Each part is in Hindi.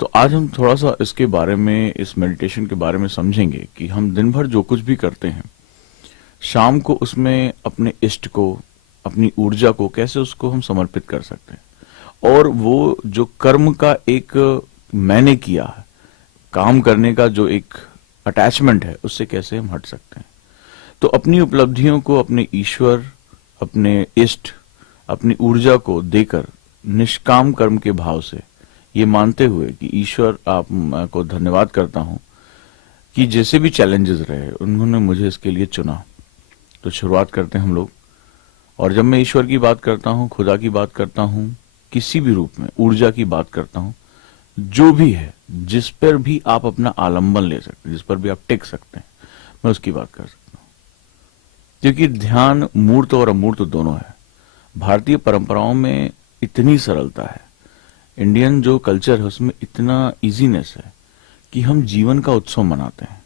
तो आज हम थोड़ा सा इसके बारे में, इस मेडिटेशन के बारे में समझेंगे कि हम दिन भर जो कुछ भी करते हैं, शाम को उसमें अपने इष्ट को, अपनी ऊर्जा को कैसे उसको हम समर्पित कर सकते हैं, और वो जो कर्म का एक मैंने किया है, काम करने का जो एक अटैचमेंट है, उससे कैसे हम हट सकते हैं। तो अपनी उपलब्धियों को अपने ईश्वर, अपने इष्ट, अपनी ऊर्जा को देकर निष्काम कर्म के भाव से, ये मानते हुए कि ईश्वर आप को धन्यवाद करता हूं कि जैसे भी चैलेंजेस रहे उन्होंने मुझे इसके लिए चुना। तो शुरुआत करते हैं हम लोग। और जब मैं ईश्वर की बात करता हूं, खुदा की बात करता हूं, किसी भी रूप में ऊर्जा की बात करता हूं, जो भी है, जिस पर भी आप अपना आलंबन ले सकते हैं, जिस पर भी आप टिक सकते हैं, मैं उसकी बात कर सकता हूं। क्योंकि ध्यान मूर्त और अमूर्त दोनों है। भारतीय परंपराओं में इतनी सरलता है, इंडियन जो कल्चर है उसमें इतना इजीनेस है कि हम जीवन का उत्सव मनाते हैं।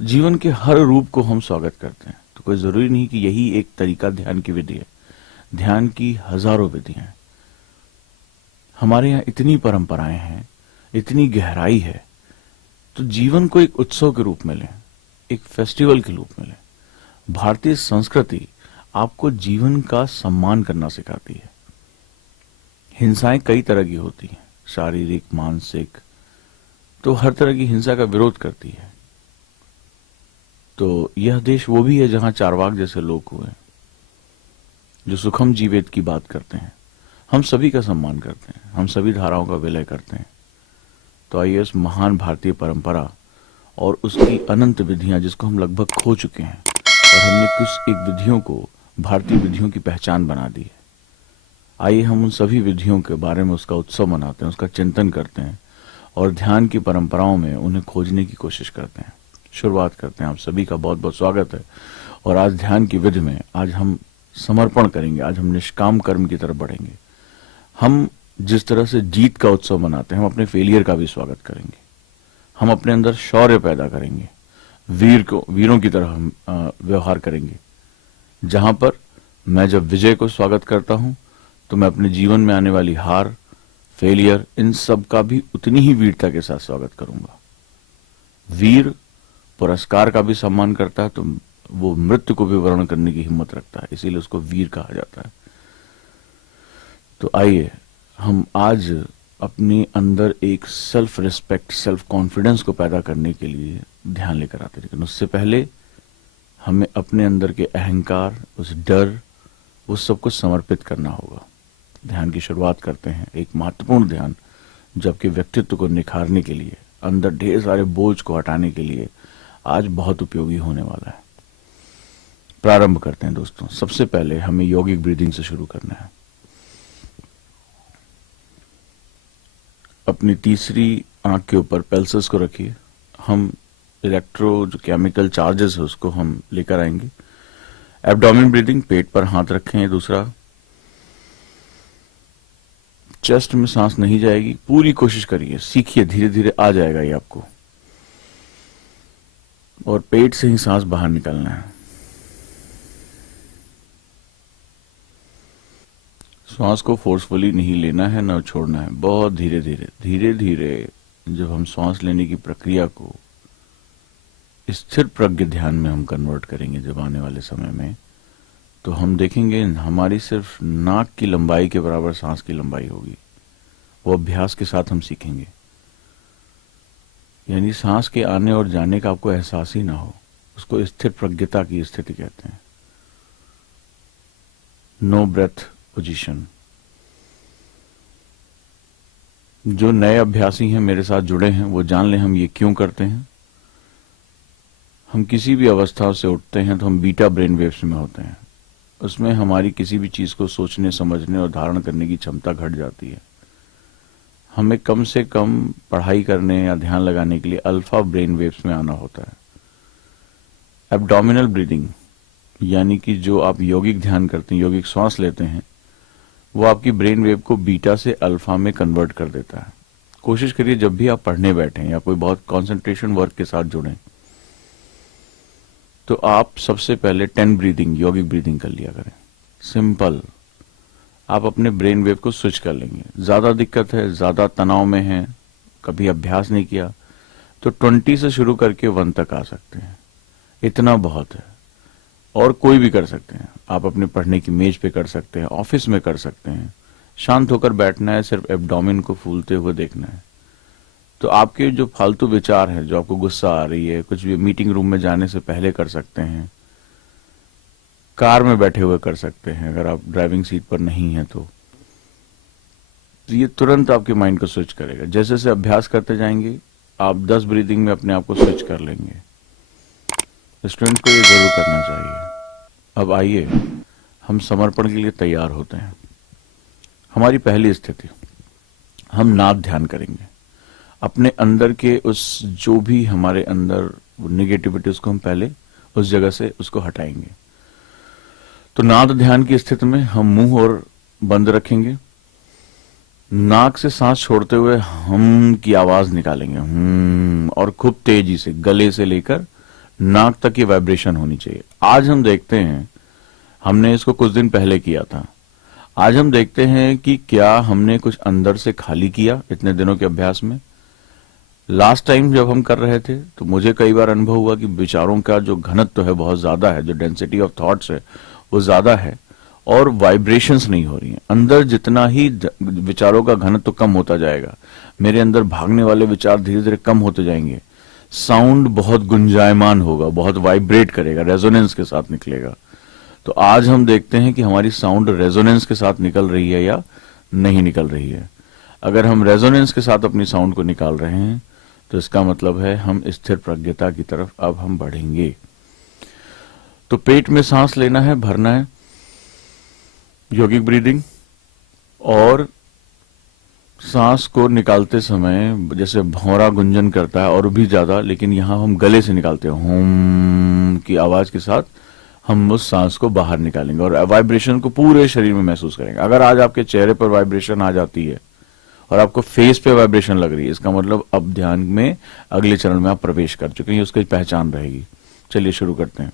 जीवन के हर रूप को हम स्वागत करते हैं। तो कोई जरूरी नहीं कि यही एक तरीका ध्यान की विधि है। ध्यान की हजारों विधियां हैं। हमारे यहाँ इतनी परंपराएं हैं, इतनी गहराई है। तो जीवन को एक उत्सव के रूप में लें, एक फेस्टिवल के रूप में लें। भारतीय संस्कृति आपको जीवन का सम्मान करना सिखाती है। हिंसाएं कई तरह की होती हैं, शारीरिक, मानसिक, तो हर तरह की हिंसा का विरोध करती है। तो यह देश वो भी है जहां चारवाक जैसे लोग हुए, जो सुखम जीवित की बात करते हैं। हम सभी का सम्मान करते हैं, हम सभी धाराओं का विलय करते हैं। तो आइए इस महान भारतीय परंपरा और उसकी अनंत विधियां, जिसको हम लगभग खो चुके हैं, और हमने कुछ एक विधियों को भारतीय विधियों की पहचान बना दी है, आइए हम उन सभी विधियों के बारे में उसका उत्सव मनाते हैं, उसका चिंतन करते हैं और ध्यान की परंपराओं में उन्हें खोजने की कोशिश करते हैं। शुरुआत करते हैं। आप सभी का बहुत बहुत स्वागत है। और आज ध्यान की विधि में आज हम समर्पण करेंगे, आज हम निष्काम कर्म की तरफ बढ़ेंगे। हम जिस तरह से जीत का उत्सव मनाते हैं, हम अपने फेलियर का भी स्वागत करेंगे। हम अपने अंदर शौर्य पैदा करेंगे, वीरों की तरह हम व्यवहार करेंगे। जहां पर मैं जब विजय को स्वागत करता हूं, तो मैं अपने जीवन में आने वाली हार, फेलियर, इन सब का भी उतनी ही वीरता के साथ स्वागत करूंगा। वीर पुरस्कार का भी सम्मान करता है, तो वो मृत्यु को भी वर्ण करने की हिम्मत रखता है, इसीलिए उसको वीर कहा जाता है। तो आइए हम आज अपने अंदर एक सेल्फ रिस्पेक्ट, सेल्फ कॉन्फिडेंस को पैदा करने के लिए ध्यान लेकर आते हैं। लेकिन उससे पहले हमें अपने अंदर के अहंकार, उस डर, उस सब को समर्पित करना होगा। ध्यान की शुरुआत करते हैं। एक महत्वपूर्ण ध्यान, जबकि व्यक्तित्व को निखारने के लिए, अंदर ढेर सारे बोझ को हटाने के लिए आज बहुत उपयोगी होने वाला है। प्रारंभ करते हैं दोस्तों। सबसे पहले हमें यौगिक ब्रीदिंग से शुरू करना है। अपनी तीसरी आंख के ऊपर पल्सेस को रखिए। हम इलेक्ट्रो जो केमिकल चार्जेस है उसको हम लेकर आएंगे। एब्डोमेन ब्रीदिंग, पेट पर हाथ रखें। दूसरा, चेस्ट में सांस नहीं जाएगी, पूरी कोशिश करिए, सीखिए, धीरे धीरे आ जाएगा ये आपको। और पेट से ही सांस बाहर निकालना है। श्वास को फोर्सफुली नहीं लेना है, न छोड़ना है, बहुत धीरे धीरे धीरे धीरे। जब हम श्वास लेने की प्रक्रिया को स्थिर प्रज्ञ ध्यान में हम कन्वर्ट करेंगे जब आने वाले समय में, तो हम देखेंगे हमारी सिर्फ नाक की लंबाई के बराबर सांस की लंबाई होगी। वो अभ्यास के साथ हम सीखेंगे। यानी सांस के आने और जाने का आपको एहसास ही ना हो, उसको स्थिर प्रज्ञता की स्थिति कहते हैं। No breath position. जो नए अभ्यासी हैं, मेरे साथ जुड़े हैं, वो जान लें हम ये क्यों करते हैं। हम किसी भी अवस्था से उठते हैं तो हम बीटा ब्रेन वेव्स में होते हैं। उसमें हमारी किसी भी चीज को सोचने, समझने और धारण करने की क्षमता घट जाती है। हमें कम से कम पढ़ाई करने या ध्यान लगाने के लिए अल्फा ब्रेन वेव्स में आना होता है। एब्डोमिनल ब्रीदिंग, यानी कि जो आप यौगिक ध्यान करते हैं, यौगिक श्वास लेते हैं, वो आपकी ब्रेन वेव को बीटा से अल्फा में कन्वर्ट कर देता है। कोशिश करिए जब भी आप पढ़ने बैठें या कोई बहुत कंसंट्रेशन वर्क के साथ जुड़ें, तो आप सबसे पहले 10 ब्रीदिंग, यौगिक ब्रीदिंग कर लिया करें। सिंपल, आप अपने ब्रेन वेव को स्विच कर लेंगे। ज्यादा दिक्कत है, ज्यादा तनाव में है, कभी अभ्यास नहीं किया तो 20 से शुरू करके 1 तक आ सकते हैं, इतना बहुत है। और कोई भी कर सकते हैं, आप अपने पढ़ने की मेज पे कर सकते हैं, ऑफिस में कर सकते हैं। शांत होकर बैठना है, सिर्फ एब्डोमेन को फूलते हुए देखना है। तो आपके जो फालतू विचार हैं, जो आपको गुस्सा आ रही है, कुछ भी मीटिंग रूम में जाने से पहले कर सकते हैं, कार में बैठे हुए कर सकते हैं, अगर आप ड्राइविंग सीट पर नहीं हैं तो ये तुरंत आपके माइंड को स्विच करेगा। जैसे जैसे अभ्यास करते जाएंगे आप 10 ब्रीदिंग में अपने आप को स्विच कर लेंगे। स्टूडेंट को ये जरूर करना चाहिए। अब आइए हम समर्पण के लिए तैयार होते हैं। हमारी पहली स्थिति, हम नाद ध्यान करेंगे। अपने अंदर के उस जो भी हमारे अंदर निगेटिविटी, उसको हम पहले उस जगह से उसको हटाएंगे। तो नाद ध्यान की स्थिति में हम मुंह और बंद रखेंगे, नाक से सांस छोड़ते हुए हम की आवाज निकालेंगे, और खूब तेजी से गले से लेकर नाक तक की वाइब्रेशन होनी चाहिए। आज हम देखते हैं, हमने इसको कुछ दिन पहले किया था, आज हम देखते हैं कि क्या हमने कुछ अंदर से खाली किया इतने दिनों के अभ्यास में। लास्ट टाइम जब हम कर रहे थे तो मुझे कई बार अनुभव हुआ कि विचारों का जो घनत्व है बहुत ज्यादा है, जो डेंसिटी ऑफ थॉट्स है वो ज्यादा है और वाइब्रेशंस नहीं हो रही हैं। अंदर जितना ही विचारों का घनत्व कम होता जाएगा, मेरे अंदर भागने वाले विचार धीरे धीरे कम होते जाएंगे, साउंड बहुत गुंजायमान होगा, बहुत वाइब्रेट करेगा, रेजोनेंस के साथ निकलेगा। तो आज हम देखते हैं कि हमारी साउंड रेजोनेंस के साथ निकल रही है या नहीं निकल रही है। अगर हम रेजोनेंस के साथ अपनी साउंड को निकाल रहे हैं तो इसका मतलब है हम स्थिर प्रज्ञता की तरफ अब हम बढ़ेंगे। तो पेट में सांस लेना है, भरना है, योगिक ब्रीदिंग, और सांस को निकालते समय जैसे भौरा गुंजन करता है और भी ज्यादा, लेकिन यहां हम गले से निकालते हैं, होम की आवाज के साथ हम उस सांस को बाहर निकालेंगे और वाइब्रेशन को पूरे शरीर में महसूस करेंगे। अगर आज आपके चेहरे पर वाइब्रेशन आ जाती है और आपको फेस पे वाइब्रेशन लग रही है, इसका मतलब अब ध्यान में अगले चरण में आप प्रवेश कर चुके हैं, उसकी पहचान रहेगी। चलिए शुरू करते हैं।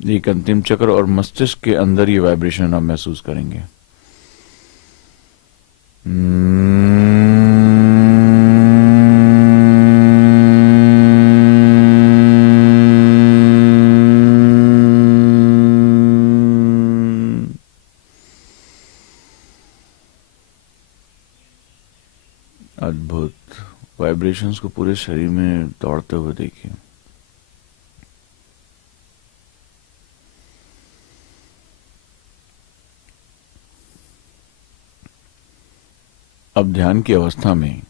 एक अंतिम चक्र और मस्तिष्क के अंदर ये वाइब्रेशन आप महसूस करेंगे। अद्भुत वाइब्रेशंस को पूरे शरीर में दौड़ते हुए देखिए। अब ध्यान की अवस्था में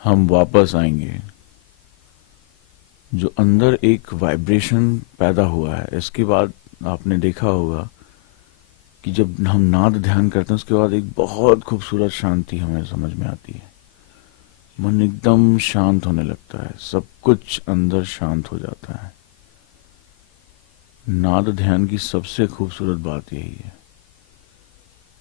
हम वापस आएंगे। जो अंदर एक वाइब्रेशन पैदा हुआ है, इसके बाद आपने देखा होगा कि जब हम नाद ध्यान करते हैं उसके बाद एक बहुत खूबसूरत शांति हमें समझ में आती है। मन एकदम शांत होने लगता है, सब कुछ अंदर शांत हो जाता है। नाद ध्यान की सबसे खूबसूरत बात यही है,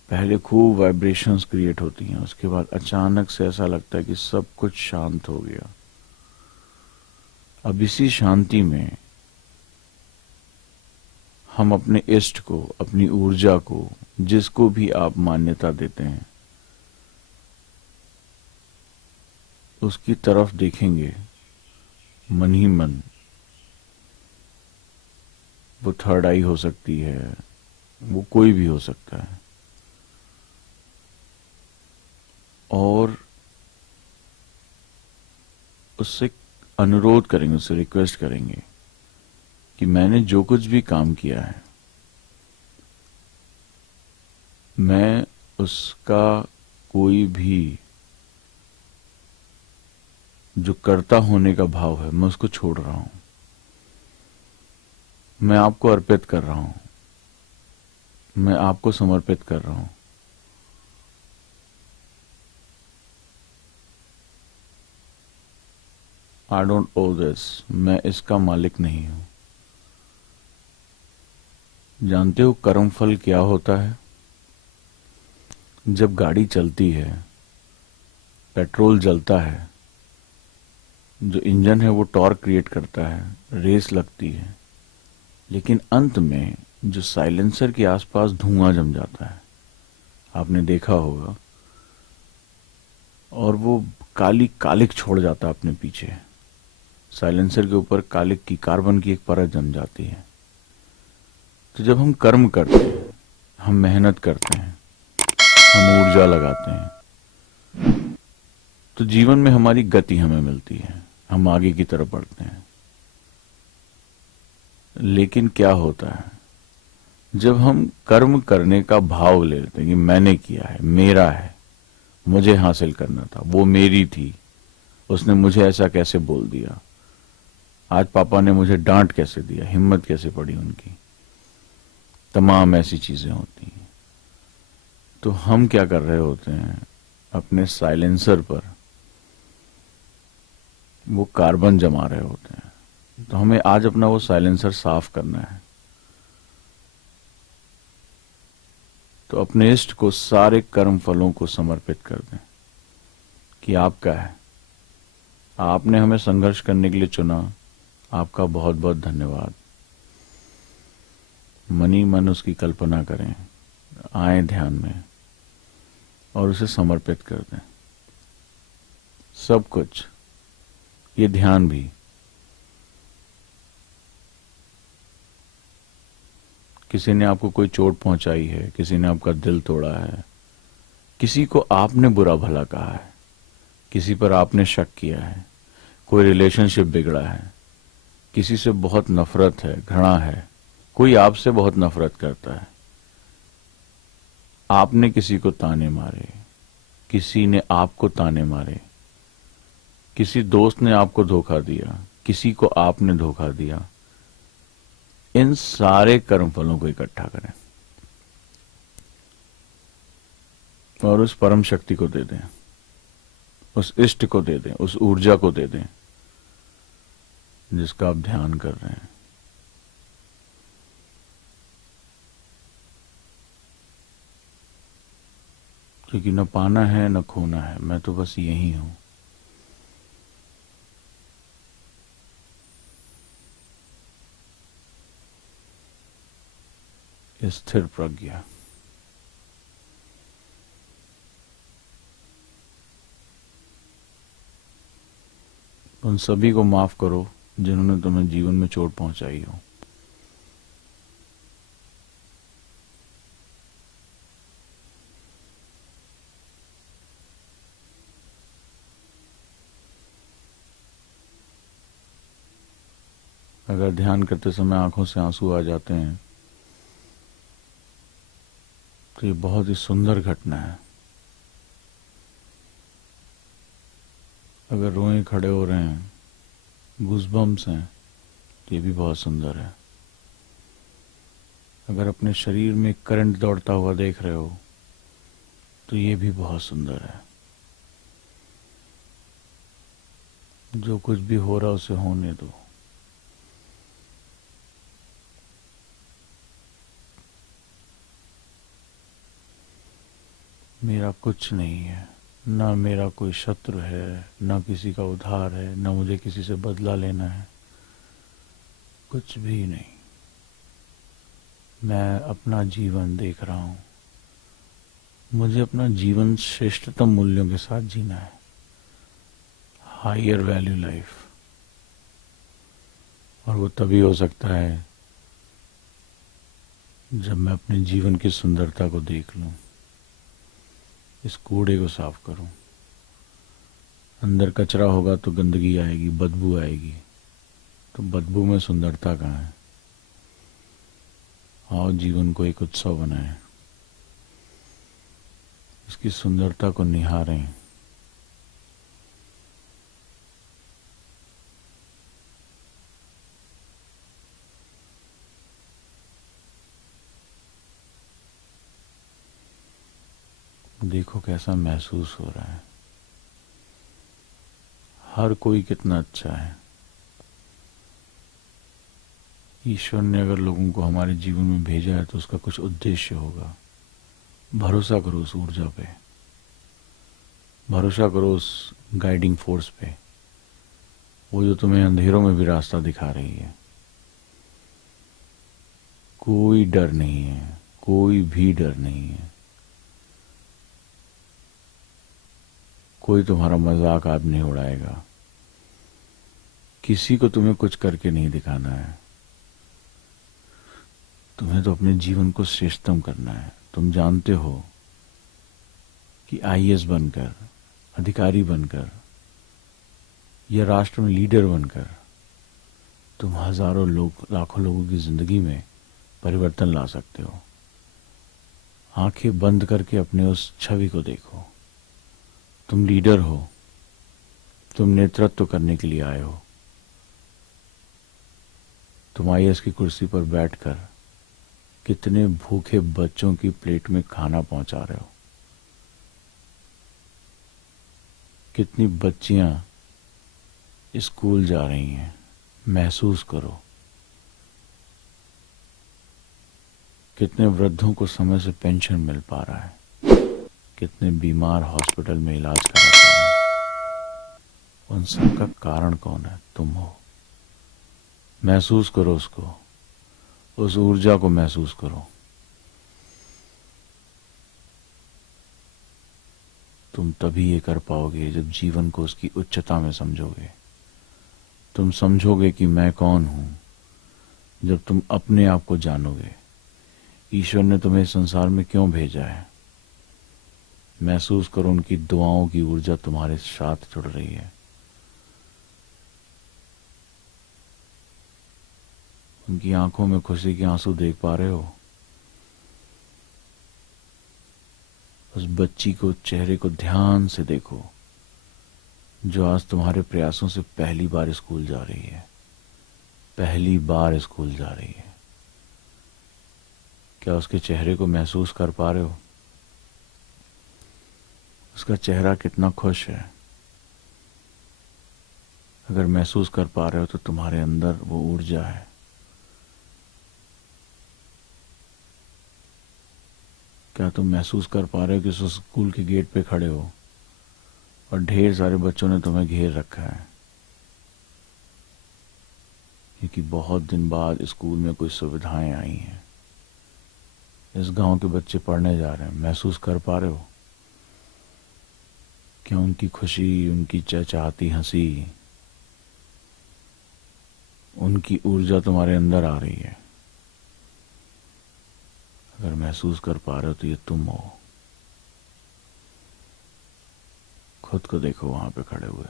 पहले खूब वाइब्रेशंस क्रिएट होती हैं, उसके बाद अचानक से ऐसा लगता है कि सब कुछ शांत हो गया। अब इसी शांति में हम अपने इष्ट को, अपनी ऊर्जा को, जिसको भी आप मान्यता देते हैं, उसकी तरफ देखेंगे मन ही मन। वो थर्ड आई हो सकती है, वो कोई भी हो सकता है, और उससे अनुरोध करेंगे, उससे रिक्वेस्ट करेंगे कि मैंने जो कुछ भी काम किया है मैं उसका कोई भी जो कर्ता होने का भाव है, मैं उसको छोड़ रहा हूं। मैं आपको अर्पित कर रहा हूं, मैं आपको समर्पित कर रहा हूं। आई डोंट ओ दिस, मैं इसका मालिक नहीं हूं। जानते हो कर्मफल क्या होता है? जब गाड़ी चलती है, पेट्रोल जलता है, जो इंजन है वो टॉर्क क्रिएट करता है, रेस लगती है, लेकिन अंत में जो साइलेंसर के आसपास धुआं जम जाता है, आपने देखा होगा, और वो काली कालिक छोड़ जाता है अपने पीछे। साइलेंसर के ऊपर कालिक की, कार्बन की एक परत जम जाती है। तो जब हम कर्म करते हैं, हम मेहनत करते हैं, हम ऊर्जा लगाते हैं, तो जीवन में हमारी गति हमें मिलती है, हम आगे की तरफ बढ़ते हैं। लेकिन क्या होता है, जब हम कर्म करने का भाव ले लेते हैं कि मैंने किया है, मेरा है, मुझे हासिल करना था, वो मेरी थी, उसने मुझे ऐसा कैसे बोल दिया, आज पापा ने मुझे डांट कैसे दिया, हिम्मत कैसे पड़ी उनकी, तमाम ऐसी चीजें होती हैं। तो हम क्या कर रहे होते हैं, अपने साइलेंसर पर वो कार्बन जमा रहे होते हैं। तो हमें आज अपना वो साइलेंसर साफ करना है। तो अपने इष्ट को सारे कर्म फलों को समर्पित कर दें कि आपका है, आपने हमें संघर्ष करने के लिए चुना, आपका बहुत बहुत धन्यवाद। मनी मन उसकी कल्पना करें, आए ध्यान में और उसे समर्पित कर दें सब कुछ, ये ध्यान भी। किसी ने आपको कोई चोट पहुंचाई है, किसी ने आपका दिल तोड़ा है, किसी को आपने बुरा भला कहा है, किसी पर आपने शक किया है, कोई रिलेशनशिप बिगड़ा है, किसी से बहुत नफरत है, घृणा है, कोई आपसे बहुत नफरत करता है, आपने किसी को ताने मारे, किसी ने आपको ताने मारे, किसी दोस्त ने आपको धोखा दिया, किसी को आपने धोखा दिया, इन सारे कर्मफलों को इकट्ठा करें और उस परम शक्ति को दे दें, उस इष्ट को दे दें, उस ऊर्जा को दे दें जिसका आप ध्यान कर रहे हैं। क्योंकि न पाना है न खोना है, मैं तो बस यही हूं। स्थिर प्रज्ञा। उन सभी को माफ करो जिन्होंने तुम्हें जीवन में चोट पहुंचाई हो। अगर ध्यान करते समय आंखों से आंसू आ जाते हैं तो ये बहुत ही सुंदर घटना है। अगर रोए खड़े हो रहे हैं, गूज़बम्प्स हैं, तो ये भी बहुत सुंदर है। अगर अपने शरीर में करंट दौड़ता हुआ देख रहे हो तो ये भी बहुत सुंदर है। जो कुछ भी हो रहा उसे होने दो। मेरा कुछ नहीं है, ना मेरा कोई शत्रु है, ना किसी का उधार है, ना मुझे किसी से बदला लेना है, कुछ भी नहीं। मैं अपना जीवन देख रहा हूं। मुझे अपना जीवन श्रेष्ठतम मूल्यों के साथ जीना है, हायर वैल्यू लाइफ। और वो तभी हो सकता है जब मैं अपने जीवन की सुंदरता को देख लूं, इस कूड़े को साफ करूं। अंदर कचरा होगा तो गंदगी आएगी, बदबू आएगी, तो बदबू में सुंदरता कहाँ है? आओ जीवन को एक उत्सव बनाएं। इसकी सुंदरता को निहारें। देखो कैसा महसूस हो रहा है। हर कोई कितना अच्छा है। ईश्वर ने अगर लोगों को हमारे जीवन में भेजा है तो उसका कुछ उद्देश्य होगा। भरोसा करो उस ऊर्जा पे, भरोसा करो उस गाइडिंग फोर्स पे, वो जो तुम्हें अंधेरों में भी रास्ता दिखा रही है। कोई डर नहीं है, कोई भी डर नहीं है। कोई तुम्हारा मजाक आज नहीं उड़ाएगा। किसी को तुम्हें कुछ करके नहीं दिखाना है। तुम्हें तो अपने जीवन को श्रेष्ठतम करना है। तुम जानते हो कि आईएएस बनकर, अधिकारी बनकर या राष्ट्र में लीडर बनकर तुम हजारों लोग, लाखों लोगों की जिंदगी में परिवर्तन ला सकते हो। आंखें बंद करके अपने उस छवि को देखो। तुम लीडर हो, तुम नेतृत्व करने के लिए आए हो। तुम आईएएस की कुर्सी पर बैठकर कितने भूखे बच्चों की प्लेट में खाना पहुंचा रहे हो। कितनी बच्चियां स्कूल जा रही हैं, महसूस करो। कितने वृद्धों को समय से पेंशन मिल पा रहा है। कितने बीमार हॉस्पिटल में इलाज करा पा रहे हैं। उन सब का कारण कौन है? तुम हो। महसूस करो उसको, उस ऊर्जा को महसूस करो। तुम तभी ये कर पाओगे जब जीवन को उसकी उच्चता में समझोगे। तुम समझोगे कि मैं कौन हूं जब तुम अपने आप को जानोगे। ईश्वर ने तुम्हें इस संसार में क्यों भेजा है। महसूस करो उनकी दुआओं की ऊर्जा तुम्हारे साथ जुड़ रही है। उनकी आंखों में खुशी के आंसू देख पा रहे हो। उस बच्ची को, चेहरे को ध्यान से देखो जो आज तुम्हारे प्रयासों से पहली बार स्कूल जा रही है। पहली बार स्कूल जा रही है। क्या उसके चेहरे को महसूस कर पा रहे हो? उसका चेहरा कितना खुश है। अगर महसूस कर पा रहे हो तो तुम्हारे अंदर वो ऊर्जा है। क्या तुम महसूस कर पा रहे हो कि उस स्कूल के गेट पे खड़े हो और ढेर सारे बच्चों ने तुम्हें घेर रखा है क्योंकि बहुत दिन बाद स्कूल में कुछ सुविधाएं आई हैं। इस गांव के बच्चे पढ़ने जा रहे हैं। महसूस कर पा रहे हो कि उनकी खुशी, उनकी चहचहाती हंसी, उनकी ऊर्जा तुम्हारे अंदर आ रही है। अगर महसूस कर पा रहे हो तो ये तुम हो। खुद को देखो वहां पे खड़े हुए।